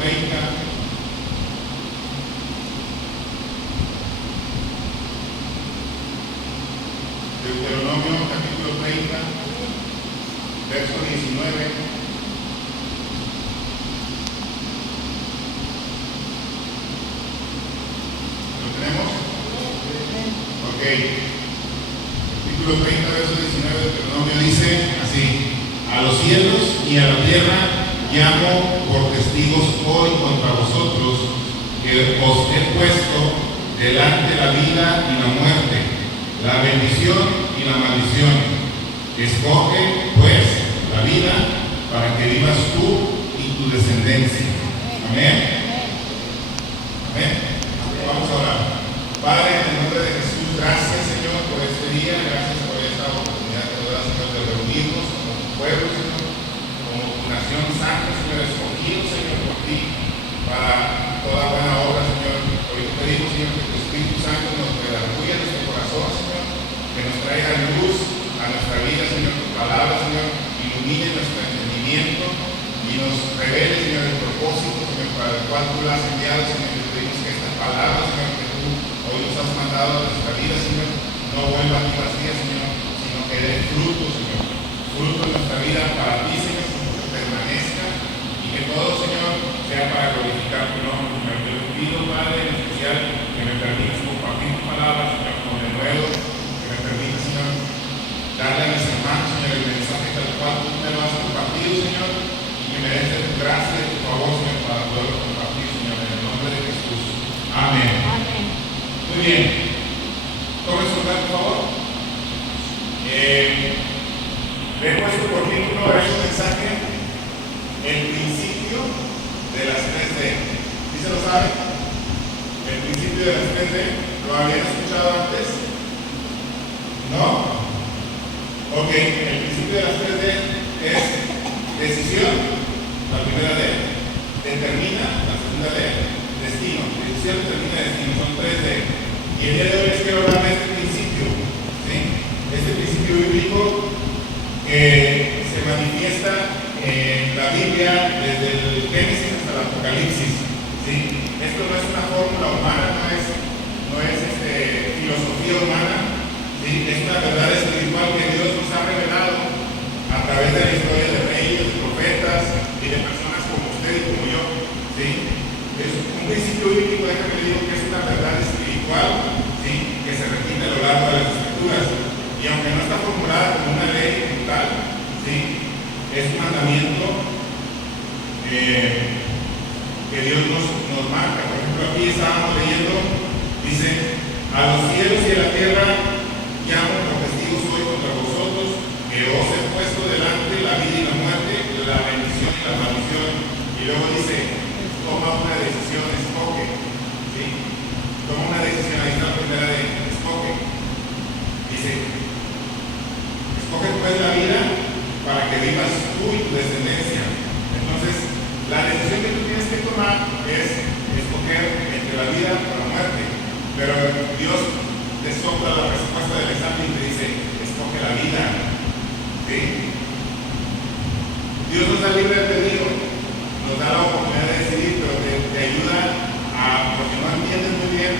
30. Deuteronomio capítulo 30, verso 19. ¿Lo tenemos? Ok. Capítulo 30, verso 19 de Deuteronomio dice así: a los cielos y a la tierra llamo por testigos hoy contra vosotros, que os he puesto delante la vida y la muerte, la bendición y la maldición. Escoge, pues, la vida para que vivas tú y tu descendencia. Amén. Amén. Vamos a orar. Padre, en el nombre de Jesús, gracias, Señor, por este día. Gracias por esta oportunidad que nos das, Señor, de reunirnos como tu pueblo, Señor, como tu nación santa, Señor, escogido, Señor, por ti, para toda buena obra, Señor. Hoy te pedimos, Señor, que tu Espíritu Santo nos redarguya nuestro corazón, Señor, que nos traiga luz a nuestra vida, Señor, tu palabra, Señor, ilumine nuestro entendimiento y nos revele, Señor, el propósito, Señor, para el cual tú lo has enviado, Señor. Te pedimos que esta palabra, Señor, que tú hoy nos has mandado a nuestra vida, Señor, no vuelva a ti vacía, Señor, sino que dé fruto, Señor, fruto en nuestra vida para ti, Señor, que permanezca y que todo, Señor, sea para glorificar tu nombre, Señor. Te lo pido, Padre, en especial, que me permitas compartir tu palabra, Señor, con el nuevo, que me permitas, Señor, darle a mis hermanos, Señor, el mensaje tal cual tú me lo has compartido, Señor, y que me des de tu gracia y tu favor, Señor, para poderlo compartir, Señor, en el nombre de Jesús. Amén. Amén. Muy bien. Tomen su lugar, por favor. Le he puesto por título a este mensaje el principio de las 3D. ¿Sí se lo sabe? El principio de las 3D. ¿Lo habían escuchado antes? ¿No? Ok, el principio de las 3D es decisión, la primera D, determina, la segunda D, destino. Decisión, determina, destino, son 3D. Y el día de hoy les quiero hablar de este principio, ¿sí? Este principio bíblico que se manifiesta en la Biblia desde el Génesis hasta el Apocalipsis, ¿sí? Esto no es una fórmula humana, no es filosofía humana, ¿sí? Es una verdad espiritual que Dios nos ha revelado a través de la historia de reyes, de profetas y de personas como usted y como yo, ¿sí? Es un principio bíblico, déjame le digo que es una verdad espiritual, ¿sí? Que se repite a lo largo de las escrituras, y aunque no está formulada como una ley como tal, ¿sí? Es un mandamiento que Dios nos marca. Por ejemplo, aquí estábamos leyendo, dice: a los cielos y a la tierra llamo por testigos hoy contra vosotros, que os he puesto delante la vida y la muerte, la bendición y la maldición. Y luego dice: toma una decisión, escoge, ¿sí? Toma una decisión. Ahí está la primera de escoge. Dice: escoge pues la vida para que vivas tú y tu descendencia. Entonces, la decisión que tú tienes que tomar es escoger entre la vida o la muerte. Pero Dios te sopla la respuesta del examen y te dice: escoge la vida, ¿sí? Dios nos da libre albedrío, nos da la oportunidad de decidir, pero te ayuda a, porque no entiendes muy bien,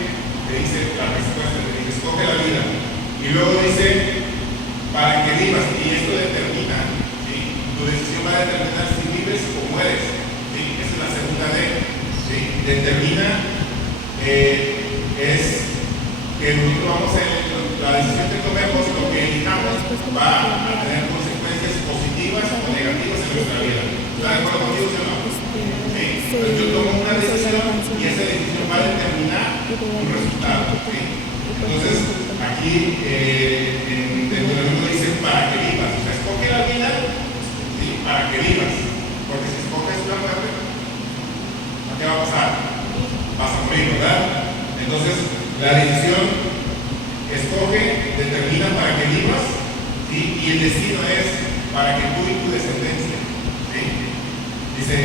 te dice la respuesta, te dice: escoge la vida. Y luego dice: para que vivas, y esto determina, ¿sí? Tu decisión va a determinar si vives o mueres, ¿sí? Esa es la segunda D, ¿sí? Determina, es que nosotros vamos a, la decisión que tomemos, lo que elijamos, va a tener consecuencias positivas o negativas en nuestra vida. ¿Está de acuerdo conmigo, sí o no? ¿Sí? Entonces yo tomo una decisión y esa decisión va a determinar un resultado, ¿sí? Entonces, aquí en Deuteronomio dice: para que vivas. O sea, escoge la vida, ¿sí? Para que vivas. Porque si escoges la muerte, ¿qué va a pasar? Vas a morir, ¿verdad? Entonces, la decisión escoge, determina para que vivas, ¿sí? Y el destino es para que tú y tu descendencia, ¿sí? Dice: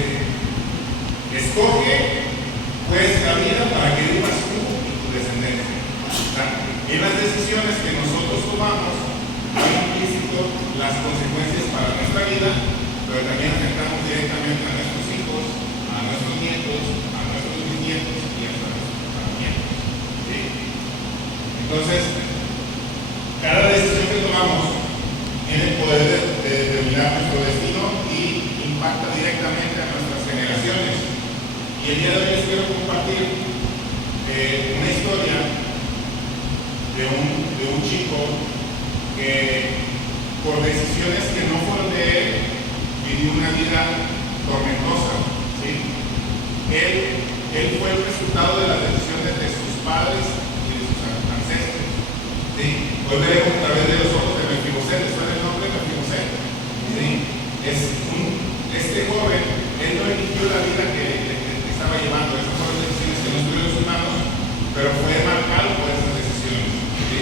escoge pues la vida para que vivas tú y tu descendencia. O sea, en las decisiones que nosotros tomamos hay implícito las consecuencias para nuestra vida, pero también afectamos directamente a nuestros hijos, a nuestros nietos, a nuestros bisnietos y hasta nuestros tataranietos. ¿Sí? Entonces, cada decisión que tomamos tiene el poder de determinar nuestro destino y impacta directamente a nuestras generaciones. Y el día de hoy les quiero compartir una historia de un chico que, por decisiones que no fueron de él, vivió una vida tormentosa. ¿Sí? Él fue el resultado de las decisiones de sus padres y de sus ancestros. ¿Sí? Hoy veremos a través de los ojos de Mefiboset. ¿Les suena el nombre de Mefiboset? ¿Sí? Este joven, él no eligió la vida que estaba llevando. Esas fueron decisiones que no estuvieron en sus manos, pero fue marcado por esas decisiones. ¿Sí?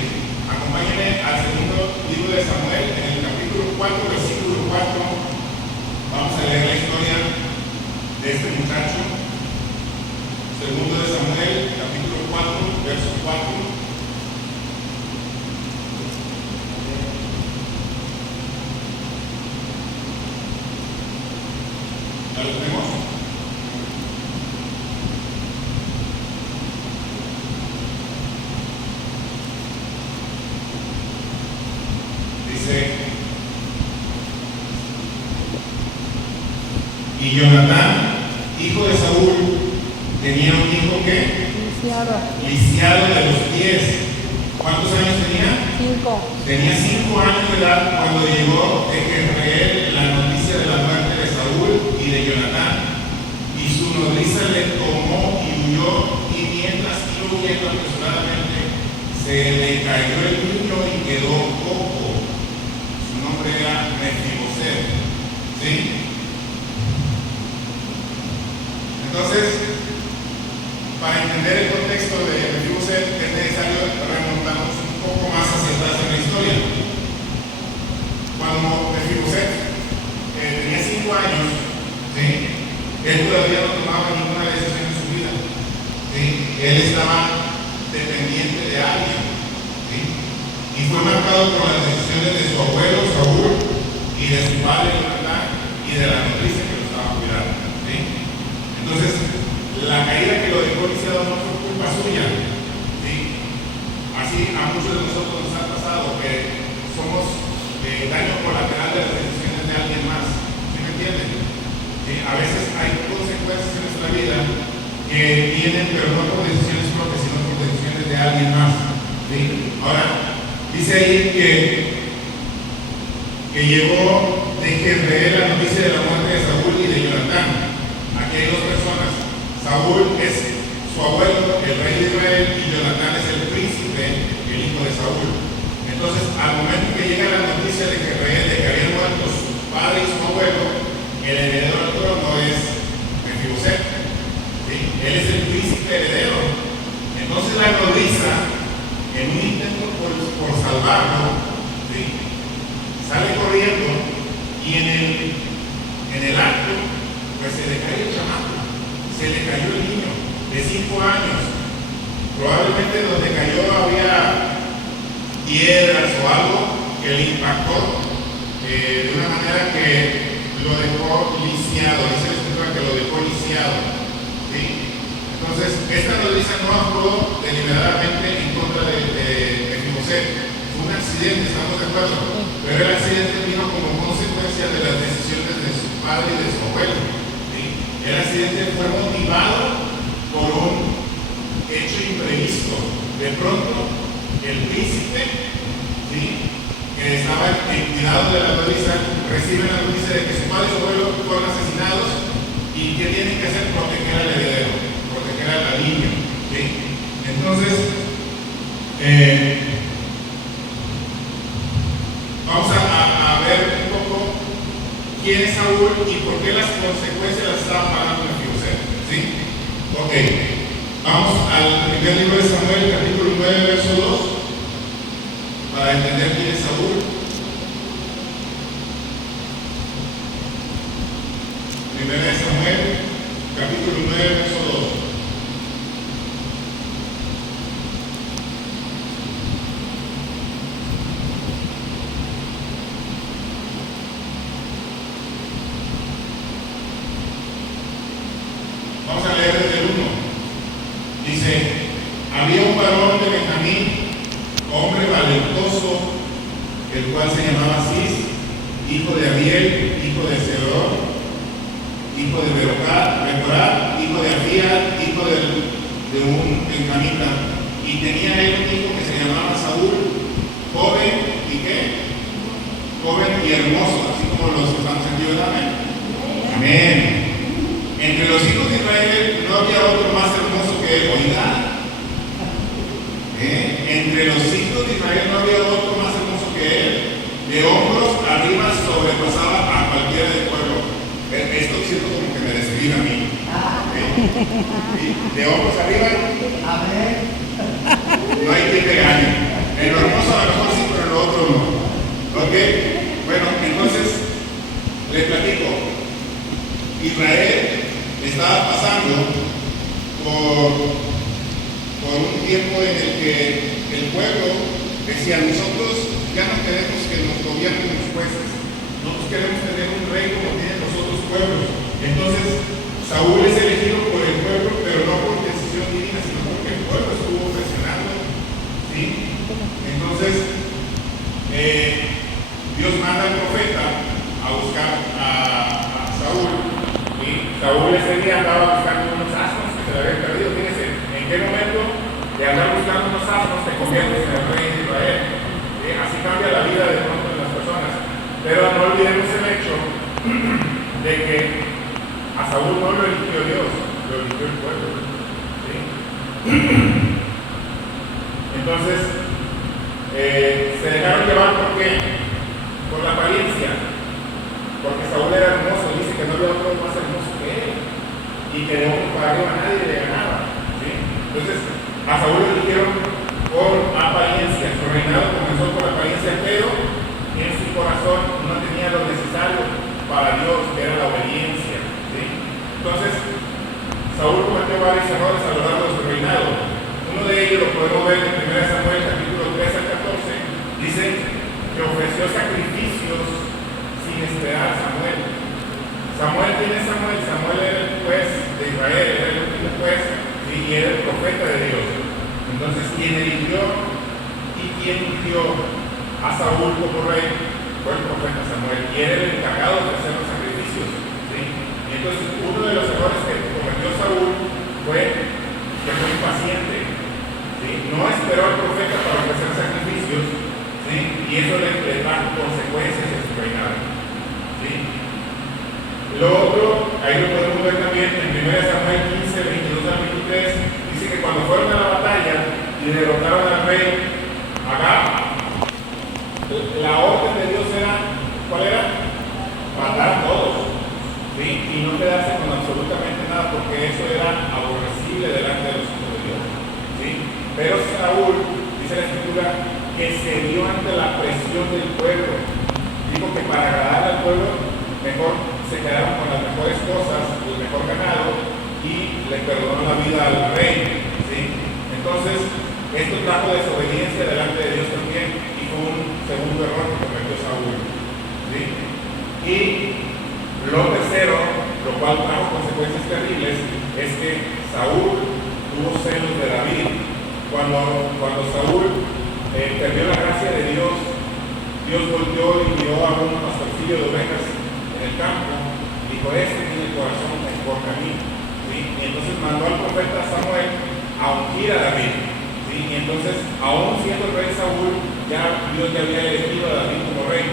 Acompáñenme al segundo libro de Samuel, en el capítulo 4, versículo 4. Vamos a leer la historia de este muchacho. Segundo de Samuel, capítulo 4, verso 4. ¿Ya lo tenemos? Dice: y Jonatán, hijo de Saúl, tenía un hijo que lisiado de los pies. ¿Cuántos años tenía? 5. Tenía 5 años de edad cuando llegó de Jezreel la noticia de la muerte de Saúl y de Jonatán. Y su nodriza le tomó y huyó, y mientras iba huyendo apresuradamente, se le cayó el niño y quedó cojo. Su nombre era Mefiboset. ¿Sí? Entonces, para entender el contexto de Mefiboset es necesario remontarnos un poco más hacia atrás en la historia. Cuando Mefiboset tenía 5 años, ¿sí? Él todavía no tomaba ninguna decisión en su vida. ¿Sí? Él estaba dependiente de alguien. ¿Sí? Y fue marcado por las decisiones de su abuelo Saúl y de su padre Jonatán y de la nodriza que lo estaba cuidando. ¿Sí? Entonces, la caída que lo dejó lisiado no fue culpa suya. ¿Sí? Así a muchos de nosotros nos ha pasado que somos daño colateral de las decisiones de alguien más. ¿Sí me entienden? ¿Sí? A veces hay consecuencias en nuestra vida que vienen, pero no por decisiones propias, sino por decisiones de alguien más. ¿Sí? Ahora, dice ahí que llegó de Jezreel la noticia de la muerte de Saúl y de Jonatán. Aquí hay dos personas. Saúl es su abuelo, el rey de Israel, y Jonatán es el príncipe, el hijo de Saúl. Entonces, al momento que llega la noticia de que habían muerto su padre y su abuelo, el heredero del trono es Mefiboset. ¿Sí? Él es el príncipe heredero. Entonces la nodriza, en un intento por salvarlo, ¿sí? Sale corriendo y en el acto, pues se le cae el chamaco. Se le cayó el niño de 5 años. Probablemente donde cayó había piedras o algo que le impactó de una manera que lo dejó lisiado. Dice la escritura que lo dejó lisiado. ¿Sí? Entonces, esta nodriza no actuó deliberadamente en contra de Mefiboset. Fue un accidente, estamos de acuerdo. Pero el accidente vino como consecuencia de las decisiones de su padre y de su abuelo. El accidente fue motivado por un hecho imprevisto. De pronto, el príncipe, ¿sí? Que estaba en cuidado de la nodriza, recibe la noticia de que su padre y su abuelo fueron asesinados y que tienen que hacer proteger al heredero, proteger a la niña. ¿Sí? Entonces, vamos a ver un poco quién es Saúl y por qué las consecuencias las estaba pagando Mefiboset. ¿Sí? Ok. Vamos al primer libro de Samuel, capítulo 9, verso 2, para entender quién es Saúl. Primera de Samuel, capítulo 9, verso 2. había un varón de Benjamín, hombre valentoso, el cual se llamaba Cis, hijo de Abiel, hijo de Zeror, hijo de Becorat, hijo de Afía, hijo de un benjamita. Y tenía él un hijo que se llamaba Saúl, joven, ¿y qué? Joven y hermoso, así como los que estamos aquí, ¿verdad? Amén. Entre los hijos de Israel no había otro más hermoso que él, oiga. Entre los hijos de Israel no había otro más hermoso que él. De hombros arriba sobrepasaba a cualquiera del pueblo. Esto siento como que me describe a mí. De hombros arriba, no hay quien te gane. En lo hermoso a lo mejor sí, pero en lo otro no. ¿Ok? Bueno, entonces les platico. Israel estaba pasando por un tiempo en el que el pueblo decía: nosotros ya no queremos que nos gobiernen los jueces, nosotros queremos tener un rey como tienen los otros pueblos. Entonces Saúl es elegido por el pueblo, pero no por decisión divina, sino porque el pueblo estuvo presionando, ¿sí? Entonces Dios manda al profeta a buscar a Saúl, ¿sí? Saúl ese día andaba buscando unos asnos que se le habían perdido. Fíjense, ¿en qué momento de andar buscando unos asnos te conviertes en el rey de Israel? ¿Sí? Así cambia la vida de pronto de las personas. Pero no olvidemos el hecho de que a Saúl no lo eligió Dios, lo eligió el pueblo, ¿sí? Entonces se dejaron llevar ¿por qué? Por la apariencia, porque Saúl era hermoso. Dice que no había otro más hermoso que él y que de hombre para arriba nadie le ganaba, ¿sí? Entonces a Saúl lo eligieron por apariencia. Su reinado comenzó por apariencia, pero en su corazón no tenía lo necesario para Dios, que era la obediencia, ¿sí? Entonces Saúl cometió varios errores a lo largo de su reinado. Uno de ellos lo podemos ver en 1 Samuel capítulo 3 al 14. Dice que ofreció sacrificios sin esperar a Samuel. Samuel era el juez de Israel, era el último juez, y era el profeta de Dios. Entonces, quien eligió y quien eligió a Saúl como rey fue el profeta Samuel, y era el encargado de hacer los sacrificios, ¿sí? Y entonces, uno de los errores que cometió Saúl fue que fue impaciente, ¿sí? No esperó al profeta para ofrecer sacrificios, ¿sí? Y eso le trajo consecuencias en su reinado, ¿sí? Lo otro, ahí lo podemos ver también en 1 Samuel 15, 22 al 23, dice que cuando fueron a la batalla y derrotaron al rey Agag, la orden de Dios era, ¿cuál era? Matar a todos, ¿sí? Y no quedarse con absolutamente nada, porque eso era aborrecible delante de los hijos de Dios, ¿sí? Pero Saúl, dice la escritura, que se dio ante la presión del pueblo. Dijo que para agradar al pueblo mejor se quedaron con las mejores cosas, el mejor ganado, y le perdonó la vida al rey, ¿sí? Entonces esto trajo desobediencia delante de Dios también, y fue un segundo error que cometió Saúl, ¿sí? Y lo tercero, lo cual trajo consecuencias terribles, es que Saúl tuvo celos de David. Cuando Saúl perdió la gracia de Dios, Dios volteó y envió a un pastorcillo de ovejas en el campo, y dijo: tiene el corazón mejor que a mí, ¿sí? Y entonces mandó al profeta Samuel a ungir a David, ¿sí? Y entonces, aún siendo el rey Saúl, ya Dios ya había elegido a David como rey.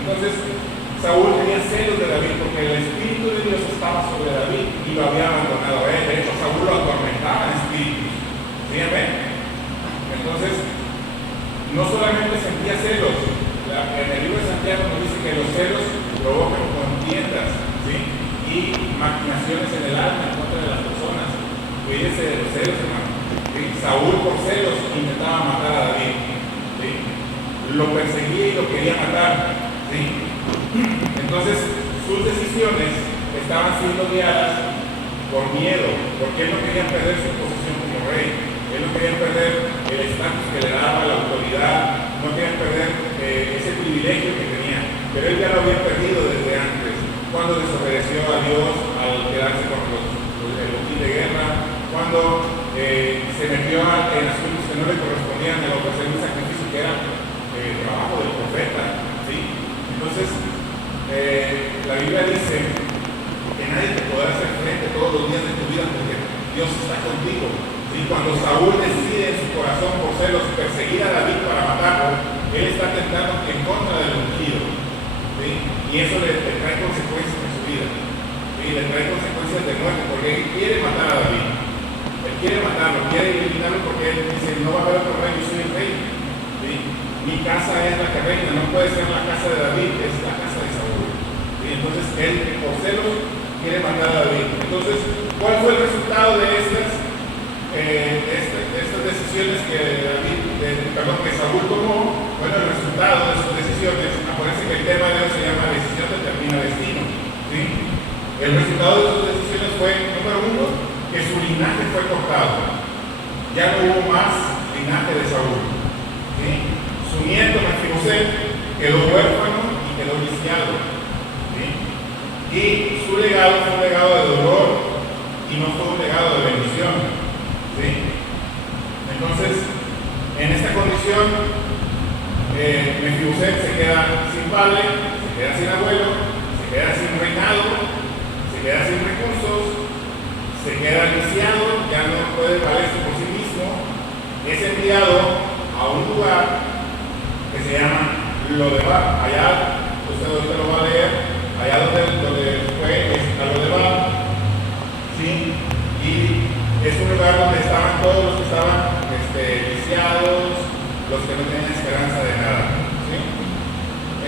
Entonces Saúl tenía celos de David porque el Espíritu de Dios estaba sobre David y lo había abandonado a él. De hecho, Saúl lo atormentaba en espíritus, ¿sí? Amén. Entonces, no solamente sentía celos. En el libro de Santiago nos dice que los celos provocan contiendas, ¿sí? Y maquinaciones en el alma en contra de las personas. Cuídense de los celos, hermano, ¿sí? Saúl, por celos, intentaba matar a David, ¿sí? Lo perseguía y lo quería matar, ¿sí? Entonces, sus decisiones estaban siendo guiadas por miedo, porque él no quería perder su posición como rey. Él no quería perder el estatus que le daba, la autoridad, no quería perder ese privilegio que tenía, pero él ya lo había perdido desde antes, cuando desobedeció a Dios al quedarse con el botín de guerra, cuando se metió en asuntos que no le correspondían de ofrecer un sacrificio que era el trabajo del profeta, ¿sí? Entonces, la Biblia dice que nadie te podrá hacer frente todos los días de tu vida porque Dios está contigo. ¿Sí? Cuando Saúl decide en su corazón por celos perseguir a David para matarlo, él está tentando en contra del ungido, ¿sí? Y eso le trae consecuencias en su vida, ¿sí? Le trae consecuencias de muerte porque él quiere matar a David, él quiere matarlo, quiere eliminarlo porque él dice: no va a haber otro rey, yo soy el rey, ¿sí? Mi casa es la que reina, no puede ser la casa de David, es la casa de Saúl, ¿sí? Entonces él por celos quiere matar a David. Entonces, ¿cuál fue el resultado de estas decisiones que Saúl tomó? Bueno, el resultado de sus decisiones, acuérdense que el tema de hoy se llama decisión determina destino, ¿sí? El resultado de sus decisiones fue, número uno, que su linaje fue cortado. Ya no hubo más linaje de Saúl, ¿sí? Su nieto Mefiboset quedó huérfano y quedó lisiado, ¿sí? Y su legado fue un legado de dolor y no fue un legado de bendición, ¿sí? Entonces, en esta condición, Mefiboset se queda sin padre, se queda sin abuelo, se queda sin reinado, se queda sin recursos, se queda lisiado, ya no puede valerse por sí mismo, es enviado a un lugar que se llama Lodebar. Allá, usted ahorita lo va a leer, allá donde fue a Lodebar, ¿sí? Y es un lugar donde estaban todos los que estaban lisiados, los que no tenían esperanza de nada, ¿sí?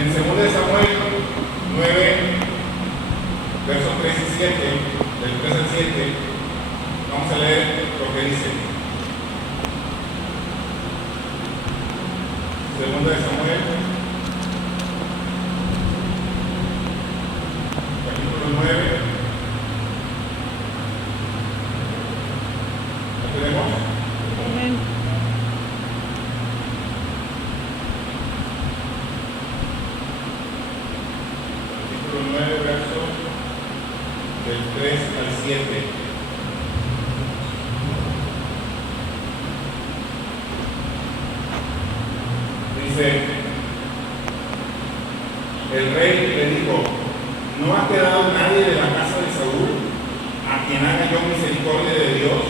En 2 Samuel 9, versos 3 y 7, del 3 al 7, vamos a leer lo que dice. 2 Samuel, capítulo 9. ¿Lo tenemos? Amén. Capítulo 9, versos del 3 al 7. Dice: el rey le dijo: ¿no ha quedado nadie de la casa de Saúl a quien haga yo misericordia de Dios?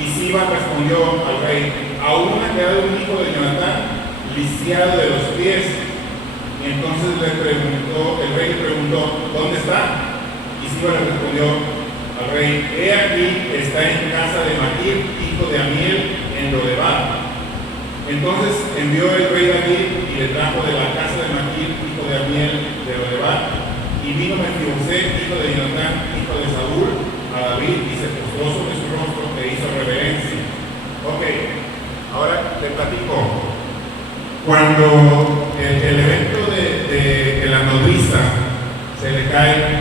Y Siba respondió al rey: aún ha quedado un hijo de Jonatán, lisiado de los pies. Y entonces el rey le preguntó: ¿dónde está? Y Siba le respondió al rey: he aquí, está en casa de Maquir, hijo de Amiel, en Lodebar. Entonces envió el rey David y le trajo de la casa de Maquir, hijo de Amiel, de Lodebar. Y vino Mefiboset, hijo de Jonatán, hijo de Saúl, a David, y se postró sobre su rostro e hizo reverencia. Ok, ahora te platico. Cuando el evento de la nodriza se le cae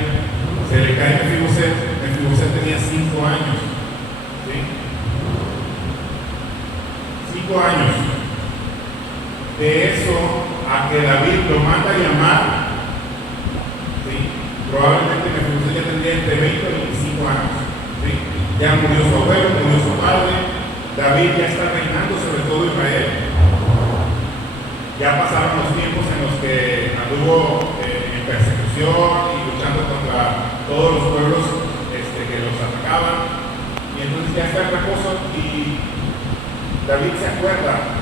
Mefiboset tenía 5 años, ¿sí? 5 años. De eso a que David lo manda a llamar, ¿sí? Probablemente Mefiboset ya tendría entre 20 y 25 años, ¿sí? Ya murió su abuelo, murió su padre, David ya está reinando sobre todo Israel. Ya pasaron los tiempos en los que anduvo en persecución y luchando contra todos los pueblos que los atacaban. Y entonces ya está en reposo y David se acuerda.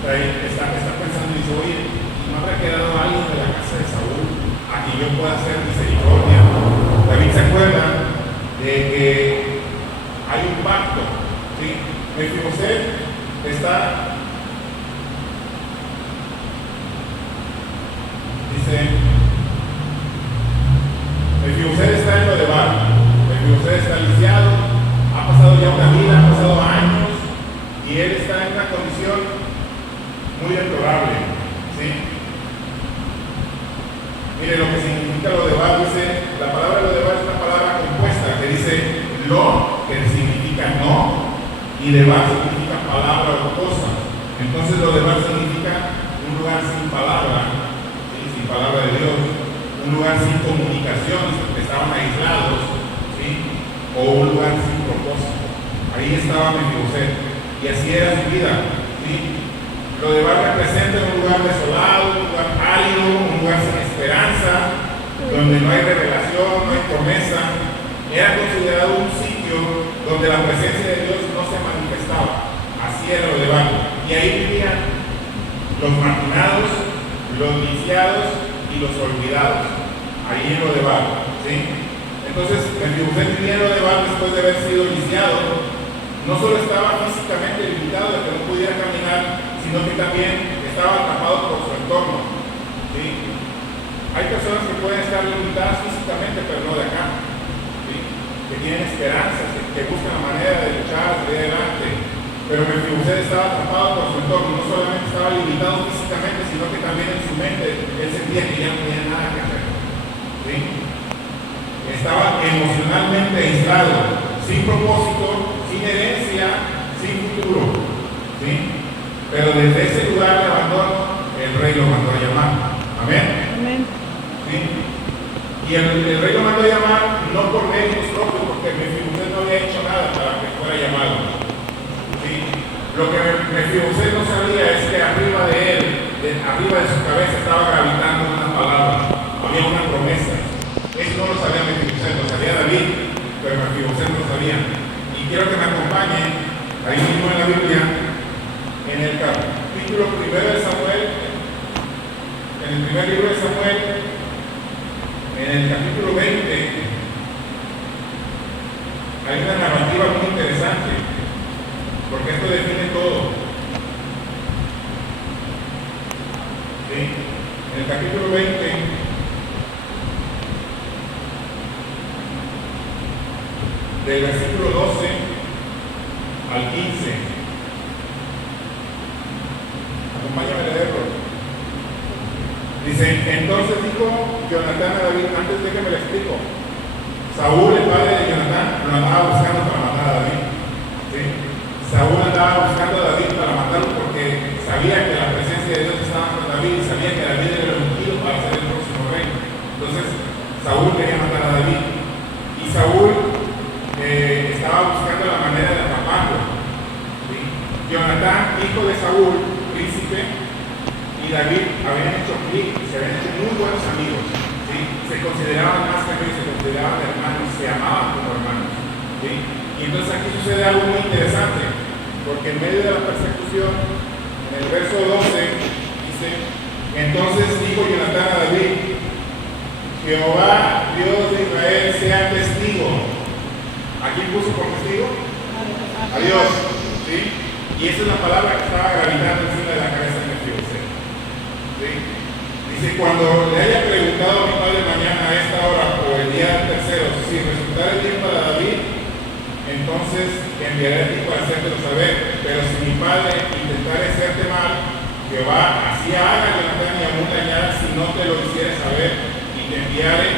Está pensando y dice: oye, ¿no habrá quedado alguien de la casa de Saúl a quien yo pueda hacer misericordia? David se acuerda de que hay un pacto, ¿sí? Mefiboset está... Mefiboset está en Lodebar, Mefiboset está lisiado, ha pasado ya una vida, ha pasado años, y él está en una condición muy deplorable, ¿sí? Mire lo que significa Lodebar. Dice, la palabra Lodebar es una palabra compuesta que dice lo, que significa no, y debar significa palabra o cosa. Entonces Lodebar significa un lugar sin palabra, sin palabra de Dios, un lugar sin comunicaciones porque estaban aislados, ¿sí? O un lugar sin propósito. ahí estaba Mefiboset, y así era su vida, ¿sí? Lo de Bar representa un lugar desolado, un lugar árido, un lugar sin esperanza, donde no hay revelación, no hay promesa. Era considerado un sitio donde la presencia de Dios no se manifestaba. Así era lo de Bar. Y ahí vivían los marginados, los lisiados y los olvidados. Ahí en lo de Bar, ¿sí? Entonces, Mefiboset vivía en lo de Bar después de haber sido lisiado. No solo estaba físicamente limitado de que no pudiera caminar, sino que también estaba atrapado por su entorno, ¿sí? Hay personas que pueden estar limitadas físicamente, pero no de acá, ¿sí? Que tienen esperanzas, que buscan la manera de luchar, de ir adelante. Pero Mefiboset estaba atrapado por su entorno, no solamente estaba limitado físicamente, sino que también en su mente él sentía que ya no tenía nada que hacer, ¿sí? Estaba emocionalmente aislado, sin propósito, sin herencia, sin futuro, ¿sí? Pero desde ese lugar de abandono, el rey lo mandó a llamar. Amén. Amén. ¿Sí? Y el rey lo mandó a llamar no por méritos propios, porque Mefiboset no había hecho nada para que fuera llamado. ¿Sí? Lo que Mefiboset no sabía es que arriba de él, arriba de su cabeza, estaba gravitando una palabra. Había una promesa. Eso no lo sabía Mefiboset, lo sabía David, pero Mefiboset no lo sabía. Y quiero que me acompañen ahí mismo en la Biblia, en el capítulo 1 de Samuel, en el primer libro de Samuel, en el capítulo 20, hay una narrativa muy interesante, porque esto define todo. ¿Sí? En el capítulo 20, del versículo 12 al 15. Acompáñame a leerlo. Dice, entonces dijo Jonatán a David, antes de que me lo explico, Saúl, el padre de Jonatán, lo andaba buscando para matar a David. ¿Sí? Saúl andaba buscando a David para matarlo porque sabía que la presencia de Dios estaba con David y sabía que David era el ungido para ser el próximo rey. Entonces, Saúl quería matar a David. Y Saúl estaba buscando la manera de atraparlo. ¿Sí? Jonatán, hijo de Saúl, príncipe, y David habían hecho clic, se habían hecho muy buenos amigos, ¿sí? Se consideraban más que amigos, se consideraban hermanos, se amaban como hermanos, ¿sí? Y entonces aquí sucede algo muy interesante, porque en medio de la persecución, en el verso 12, dice, entonces dijo Jonatán a David, Jehová, Dios de Israel, sea testigo. ¿A quién puso por testigo? A Dios, ¿sí? Y esa es la palabra que estaba gravitando encima de la cabeza de Mefiboset. ¿Sí? Dice, cuando le haya preguntado a mi padre mañana a esta hora o el día tercero si resultara bien para David, entonces enviaré a ti para hacértelo saber. Pero si mi padre intentara hacerte mal, Jehová así haga Jonatán y aún le añada si no te lo hiciera saber, y te enviaré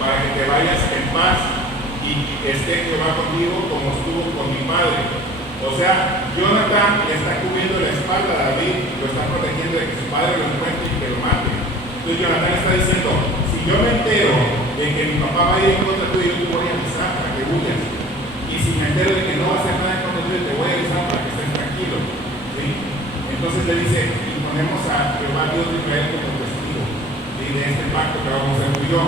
para que te vayas en paz y esté Jehová contigo como estuvo con mi padre. O sea, Jonatán le está cubriendo la espalda a David, lo está protegiendo de que su padre lo encuentre y que lo mate. Entonces Jonatán está diciendo, si yo me entero de que mi papá va a ir en contra tuyo, yo te voy a avisar para que huyas. Y si me entero de que no va a hacer nada en contra tuyo, te voy a avisar para que estés tranquilo. ¿Sí? Entonces le dice, y ponemos a Jehová Dios de Israel como testigo, ¿sí? De este pacto que vamos a hacer tú y yo.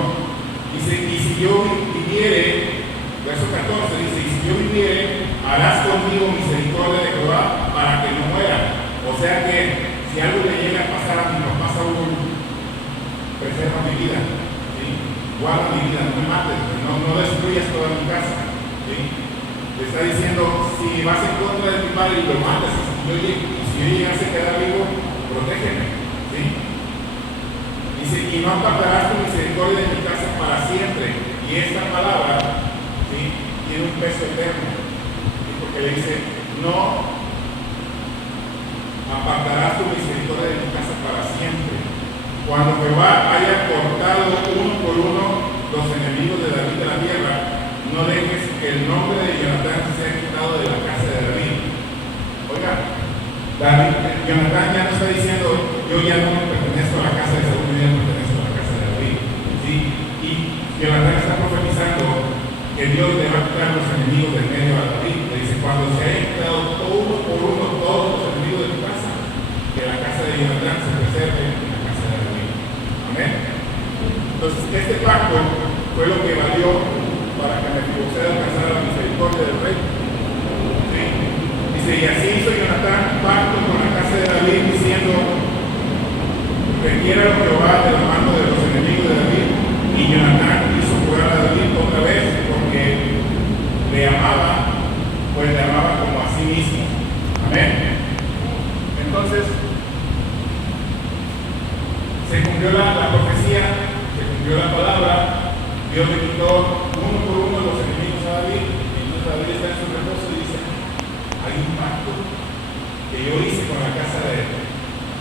Dice, y si yo viviere, verso 14 dice, y si yo viviere, harás conmigo misericordia de Jehová para que no muera. O sea que si algo le llega a pasar a mi papá Saúl, preserva mi vida, ¿sí? Guarda mi vida, no me mates, no destruyas toda mi casa, ¿sí? Le está diciendo, si vas en contra de mi padre y lo matas, y si yo llegase a quedar vivo, protégeme, ¿sí? Dice, y no apartarás tu misericordia de mi casa para siempre. Y esta palabra, ¿sí? Tiene un peso eterno. Que le dice, no apartarás tu misericordia de tu casa para siempre. Cuando Jehová haya cortado uno por uno los enemigos de David de la tierra, no dejes que el nombre de Jonatán sea quitado de la casa de David. Oiga, Jonatán ya no está diciendo, yo ya no me pertenezco a la casa de Saúl, yo ya no pertenezco a la casa de David, ¿sí? Y Jonatán está profetizando que Dios le va a quitar los enemigos del medio a David. Le dice, cuando se Amén. Entonces, este pacto fue lo que valió para que Mefibosé alcanzara la misericordia del rey. ¿Sí? Dice, y así hizo Jonatán pacto con la casa de David, diciendo, requiera Jehová de la mano de los enemigos de David. Y Jonatán hizo jurar a David otra vez, porque le amaba, pues le amaba como a sí mismo. Amén. Entonces, se cumplió la profecía, se cumplió la palabra. Dios le quitó uno por uno los enemigos a David. Y entonces David está en su reposo y dice, hay un pacto que yo hice con la casa de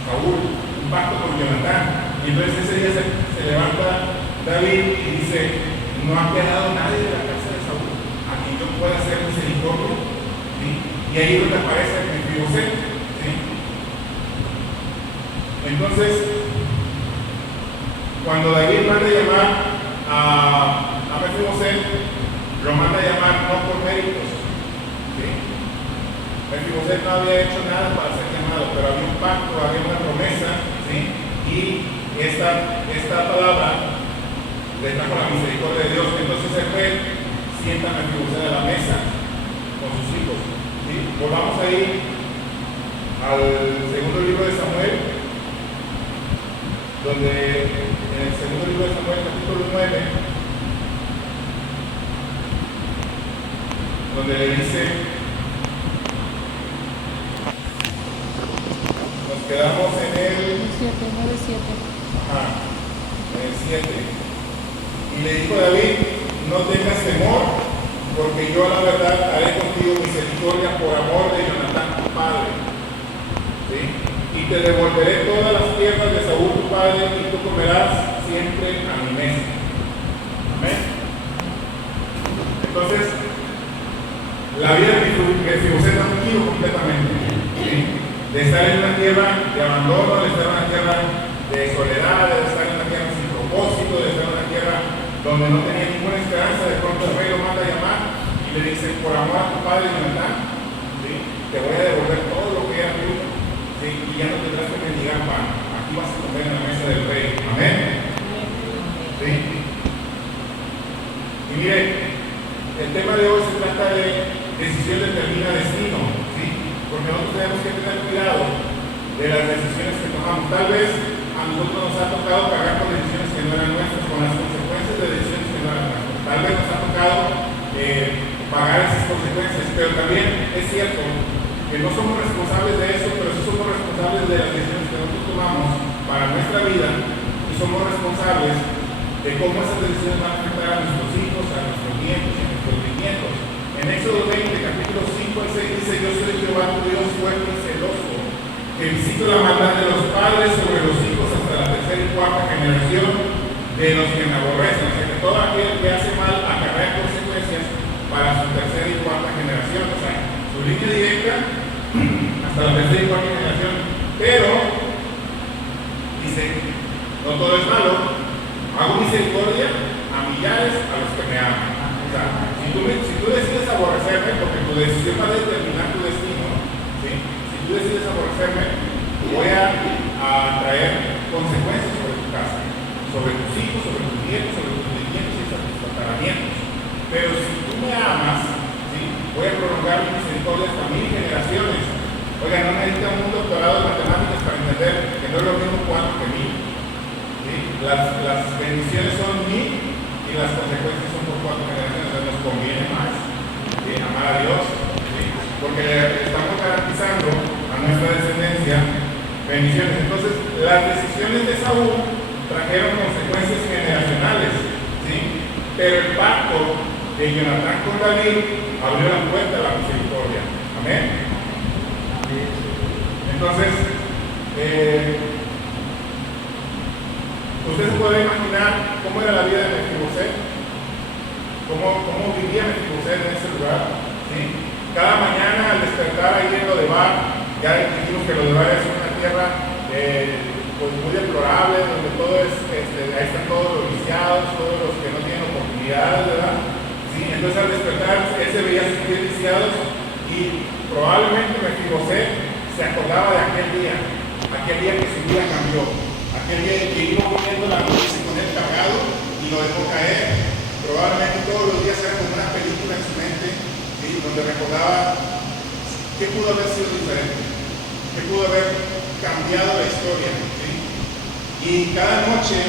Saúl, un pacto con Jonatán. Y entonces ese día se levanta David y dice, no ha quedado nadie de la casa de Saúl a quien yo pueda hacer misericordia. ¿Sí? Y ahí es donde aparece Mefibosé. ¿Sí? Entonces, cuando David manda llamar a Mefibosé, lo manda a llamar no por méritos. ¿Sí? Mefibosé no había hecho nada para ser llamado, pero había un pacto, había una promesa. ¿Sí? Y esta palabra le trajo la misericordia de Dios. Entonces el rey sienta a Mefibosé a la mesa con sus hijos. ¿Sí? Volvamos ahí al segundo libro de Samuel, donde en el segundo libro de Samuel, capítulo 9, donde le dice, nos quedamos en el 9:7. Ajá, en el 7. Y le dijo David, no tengas temor, porque yo la verdad haré contigo misericordia por amor de Jonatán tu padre. ¿Sí? Y te devolveré todas las tierras de Saúl tu padre, y tú comerás siempre a mi mesa. Amén. Entonces, la vida de Mefibosé tranquilo completamente. ¿Sí? De estar en una tierra de abandono, de estar en una tierra de soledad, de estar en una tierra sin propósito, de estar en una tierra donde no tenía ninguna esperanza. De pronto el rey lo manda a llamar y le dice, por amor a tu padre Jonatán, ¿sí? Te voy a devolver todo lo que era tuyo. ¿Sí? Y ya no tendrás que mendigar pan. Aquí vas a comer en la mesa del rey. Amén. ¿Sí? Y mire, el tema de hoy se trata de decisión determina destino. ¿Sí? Porque nosotros tenemos que tener cuidado de las decisiones que tomamos. Tal vez a nosotros nos ha tocado cargar con decisiones que no eran nuestras, con las consecuencias de decisiones que no eran nuestras. Tal vez nos ha tocado pagar esas consecuencias, pero también es cierto que no somos responsables de eso, pero sí somos responsables de las decisiones que nosotros tomamos para nuestra vida, y somos responsables de cómo esas decisiones van a afectar a nuestros hijos, a nuestros nietos y a nuestros bisnietos. En Éxodo 20, capítulo 5 al 6 dice, yo soy Jehová tu Dios fuerte y celoso, que visito la maldad de los padres sobre los hijos hasta la tercera y cuarta generación de los que me aborrecen. O sea, que todo aquel que hace mal acarrea consecuencias para su tercera y cuarta generación. O sea, su línea directa hasta la tercera y cuarta generación. Pero, dice, no todo es malo, hago misericordia a millares a los que me aman. O sea, si tú decides aborrecerme, porque tu decisión va a determinar tu destino, ¿sí? Si tú decides aborrecerme, voy a traer consecuencias sobre tu casa, sobre tus hijos, sobre tus nietos, sobre tus bisnietos y sobre tus tataranietos. Pero si tú me amas, ¿sí? Voy a prolongar mi misericordia hasta 1000 generaciones. Oiga, no necesita un doctorado en matemáticas para entender que no es lo mismo 4 que 1000. ¿Sí? Las bendiciones son 1000 y las consecuencias son por 4 generaciones. Entonces nos conviene más, ¿sí? Amar a Dios, ¿sí? Porque le estamos garantizando a nuestra descendencia bendiciones. Entonces, las decisiones de Saúl trajeron consecuencias generacionales, ¿sí? Pero el pacto de Jonatán con David abrió la puerta a la misericordia. Amén. Entonces, usted se puede imaginar cómo era la vida de Mefibosé, cómo vivía Mefibosé en ese lugar. ¿Sí? Cada mañana al despertar ahí en Lodebar, ya dijimos que Lodebar es una tierra pues muy deplorable, donde todo es, ahí están todos los viciados, todos los que no tienen oportunidades, ¿verdad? ¿Sí? Entonces al despertar él se veía sus pies viciados y probablemente Mefibosé se acordaba de aquel día que su vida cambió, aquel que iba viendo la noticia con él cargado y lo dejó caer. Probablemente todos los días era como una película en su mente, ¿sí? Donde recordaba qué pudo haber sido diferente, qué pudo haber cambiado la historia, ¿sí? Y cada noche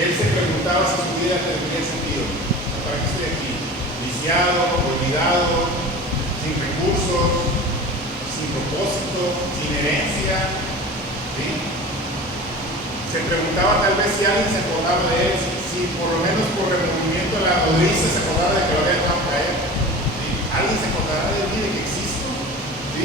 él se preguntaba si su vida tendría sentido. ¿Para qué estoy aquí? Viciado, olvidado, sin recursos, sin propósito, sin herencia, ¿sí? Se preguntaba tal vez si alguien se acordaba de él, si por lo menos por remordimiento la nodriza se acordaba de que lo había dejado caer, ¿sí? Alguien se acordará de mí, de que existo, ¿sí?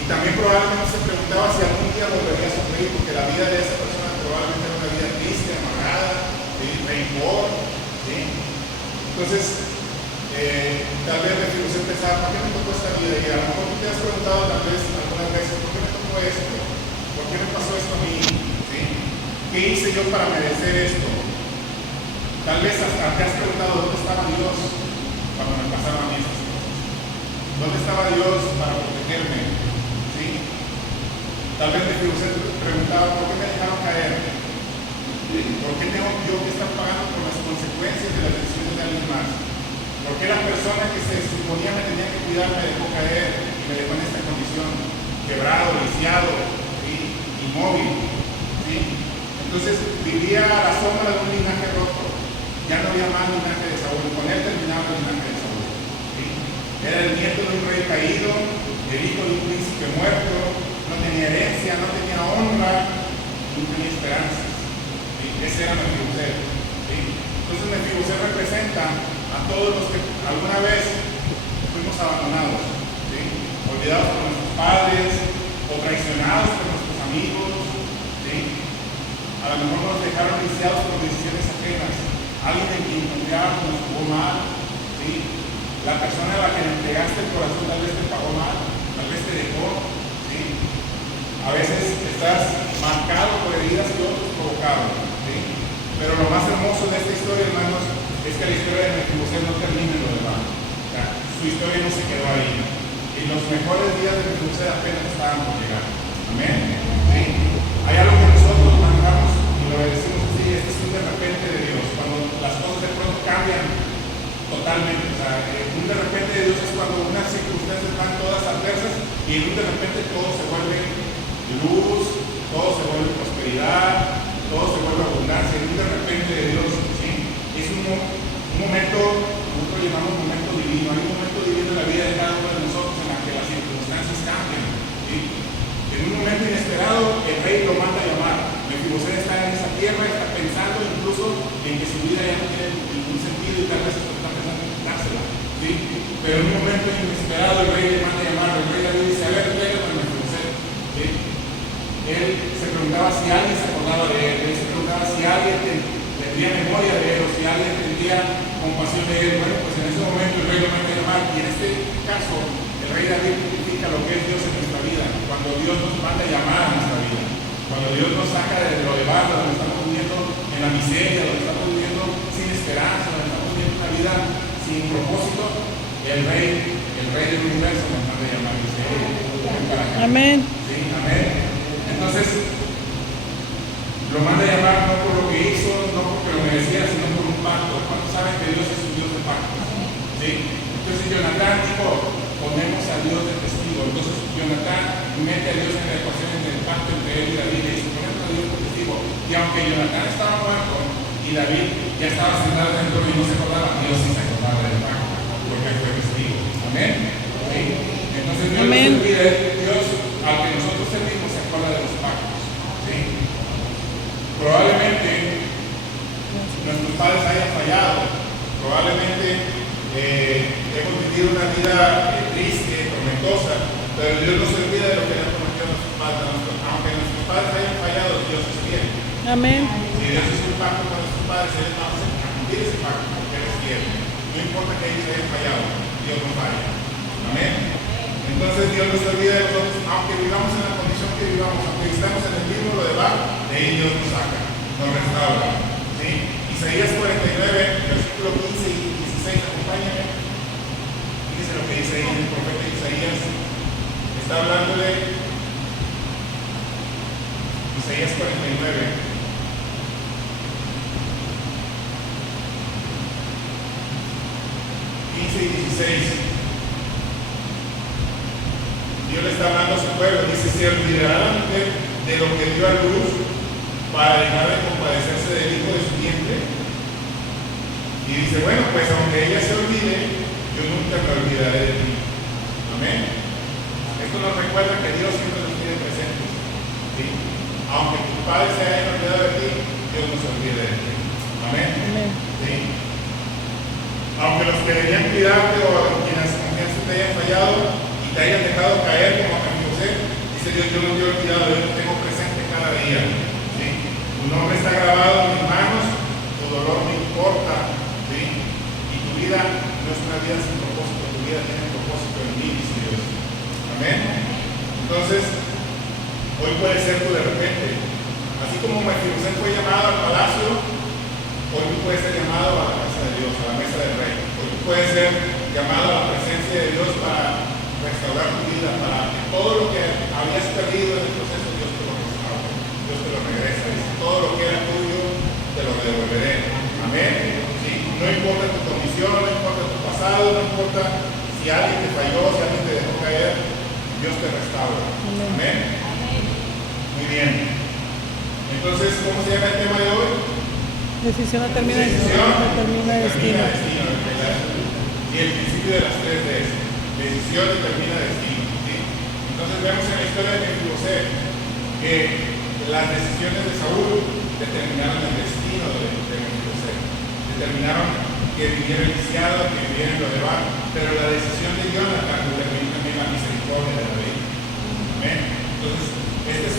Y también probablemente se preguntaba si algún día volvería a sufrir, porque la vida de esa persona probablemente era una vida triste, amargada, ¿sí? Rencor, ¿sí? Entonces, tal vez Mefiboset pensaba, ¿por qué me tocó esta vida? Y a lo mejor tú te has preguntado tal vez algunas veces, ¿por qué me tocó esto? ¿Por qué me pasó esto a mí? ¿Sí? ¿Qué hice yo para merecer esto? Tal vez hasta te has preguntado, ¿dónde estaba Dios cuando me pasaron a mí esas cosas? ¿Dónde estaba Dios para protegerme? ¿Sí? Tal vez Mefiboset preguntaba, ¿por qué me dejaron caer? ¿Por qué tengo yo que estar pagando por las consecuencias de las decisiones de alguien más? ¿Por qué la persona que se suponía me tenía que cuidar me dejó caer y me dejó en esta condición? Quebrado, lisiado, ¿sí? Inmóvil, ¿sí? Entonces vivía a la sombra de un linaje roto. Ya no había más linaje de Saúl. Con él terminaba el linaje de Saúl, ¿sí? Era el nieto de un rey caído, el hijo de un príncipe muerto, no tenía herencia, no tenía honra, no tenía esperanza. ¿Sí? Ese era Mefiboset, ¿sí? Entonces Mefiboset representa a todos los que alguna vez fuimos abandonados, ¿sí? Olvidados por nuestros padres o traicionados por nuestros amigos, ¿sí? A lo mejor nos dejaron viciados por decisiones ajenas, alguien en quien confiábamos nos jugó mal, ¿sí? La persona a la que le entregaste el corazón tal vez te pagó mal, tal vez te dejó, ¿sí? A veces estás marcado por heridas que otros provocaron, ¿sí? Pero lo más hermoso de esta historia, hermanos, es que la historia de Mefiboset no termina en lo demás. O sea, su historia no se quedó ahí. Y los mejores días de Mefiboset apenas estaban por llegar. Amén. ¿Sí? Hay algo que nosotros manejamos y lo decimos así, este es un de repente de Dios. Cuando las cosas de pronto cambian totalmente. O sea, un de repente de Dios es cuando unas circunstancias van todas adversas y en un de repente todo se vuelve luz, todo se vuelve prosperidad, todo se vuelve abundancia. En un de repente de Dios, ¿sí? Es un momento, nosotros llamamos momento divino. Hay un momento divino en la vida de cada uno de nosotros en la que las circunstancias cambian, ¿sí? En un momento inesperado, el rey lo manda a llamar. Mefiboset está en esa tierra, está pensando incluso en que su vida ya no tiene ningún sentido y tal vez está pensando en quitársela, ¿sí? Pero en un momento inesperado, el rey le manda a llamar. El rey David dice, a ver, pégame con Mefiboset, ¿sí? Él se preguntaba si alguien se acordaba de él, él se preguntaba si alguien tendría memoria de él o si alguien tendría compasión de él. Bueno, pues en ese momento el rey lo manda a llamar y en este caso el rey David tipifica lo que es Dios en nuestra vida, cuando Dios nos manda a llamar a nuestra vida, cuando Dios nos saca de lo de barro, donde estamos viviendo en la miseria, donde estamos viviendo sin esperanza, donde estamos viviendo una vida sin propósito. El rey del universo nos manda a llamar y dice, ven para acá. Amén. Sí, amén. Entonces lo manda a llamar no por lo que hizo, no porque lo mereciera, sino por un pacto. ¿Cuántos saben que Dios es un Dios de pactos? ¿Sí? Entonces Jonatán dijo, ponemos a Dios de testigo. Entonces Jonatán mete a Dios en la ecuación en el pacto entre él y David y dice, ponemos a Dios de testigo. Y aunque Jonatán estaba muerto y David ya estaba sentado en el trono y no se acordaba, Dios sí se acordaba del pacto, porque él fue testigo. Amén. ¿Sí? Entonces Dios no se olvida, Dios al que nosotros servimos se acuerda de los pactos. ¿Sí? Probablemente nuestros padres hayan fallado, probablemente hemos vivido una vida triste, tormentosa, pero Dios no se olvida de lo que le ha prometido a nuestros padres. Aunque nuestros padres hayan fallado, Dios es fiel. Amén. Si Dios hizo un pacto con nuestros padres, Él vamos a cumplir ese pacto porque Él es fiel. No importa que ellos hayan fallado, Dios no falla. Amén. Entonces Dios no se olvida de nosotros, aunque vivamos en la condición que vivamos, aunque estemos en el mismo lo de bar, de ahí Dios nos saca, nos restaura. ¿Sí? Isaías 49, versículo 15 y 16, acompáñame. Fíjense lo que dice ahí el profeta Isaías. Está hablándole Isaías 49, 49. Y 16. Dios le está hablando a su pueblo, dice: se olvidará la mujer de lo que dio a luz para dejar de compadecerse del hijo de su vientre. Y dice: bueno, pues aunque ella se olvide, yo nunca me olvidaré de ti. Amén. Esto nos recuerda que Dios siempre nos tiene presentes, ¿sí? Aunque tus padres se hayan olvidado de ti, Dios no se olvide de ti. Amén. Amén. ¿Sí? Aunque los que debían cuidarte o quienes confianza te hayan fallado y te hayan dejado caer como a José, dice Dios: yo no te he olvidado, yo te tengo presente cada día. ¿Sí? Tu nombre está grabado en mis manos, tu dolor me importa, ¿sí? Y tu vida no es una vida sin propósito, tu vida tiene propósito en mí, dice Dios. Amén. Entonces, hoy puede ser tú de repente, así como José fue llamado al palacio, hoy tú puedes ser llamado a la casa de Dios, a la mesa del rey. Hoy tú puedes ser llamado a la presencia de Dios para restaurar tu vida, para que todo lo que habías perdido en el proceso, Dios te lo restaure, Dios te lo regresa. Dice: todo lo que era tuyo, te lo devolveré. Amén. ¿Sí? No importa tu condición, no importa tu pasado, no importa si alguien te falló, si alguien te dejó caer, Dios te restaura. Amén. Muy bien. Entonces, ¿cómo se llama el tema de hoy? Decisión determina destino. Y el principio de las 3 Ds. Decisión determina destino. ¿Sí? Entonces vemos en la historia de José que las decisiones de Saúl determinaron el destino de José. Determinaron que viviera el lisiado, que viviera en Lodebar, pero la decisión de Jonathan determinó también la misericordia de David. Amén. Entonces, este es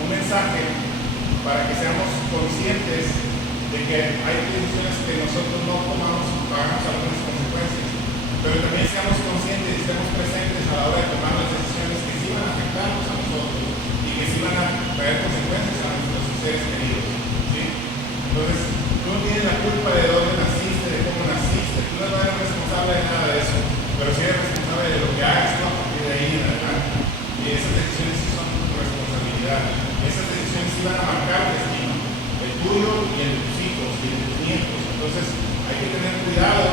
un mensaje para que seamos conscientes de que hay decisiones que nosotros no tomamos y pagamos algunas consecuencias, pero también seamos conscientes y estemos presentes a la hora de tomar las decisiones que sí van a afectarnos a nosotros y que sí van a traer consecuencias a nuestros seres queridos. ¿Sí? Entonces, tú no tienes la culpa de dónde naciste, de cómo naciste, tú no eres responsable de nada de eso, pero sí eres responsable de lo que hagas a partir de ahí en adelante. Y esas decisiones sí son tu responsabilidad. Esas decisiones sí van a marcar el destino, el tuyo y el de tus hijos y el de tus nietos. Entonces hay que tener cuidado,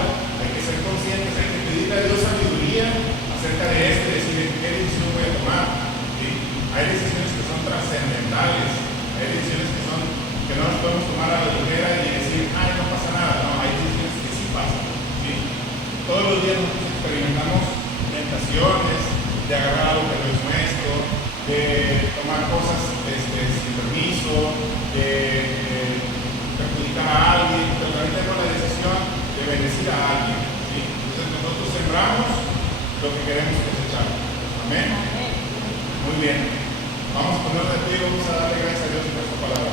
hay que ser conscientes, hay que pedirle a Dios sabiduría acerca de esto y decir qué decisión voy a tomar. ¿Sí? Hay decisiones que son trascendentales, hay decisiones que no las podemos tomar a la ligera y decir: ay, no pasa nada. No, hay decisiones que sí pasan. ¿Sí? Todos los días nosotros experimentamos tentaciones de agarrar algo que no es nuestro, de tomar cosas sin permiso, de perjudicar a alguien, pero también tenemos la decisión de bendecir a alguien. ¿Sí? Entonces nosotros sembramos lo que queremos cosechar. Amén. Muy bien. Vamos a ponernos de pie y vamos a darle gracias a Dios por esta palabra.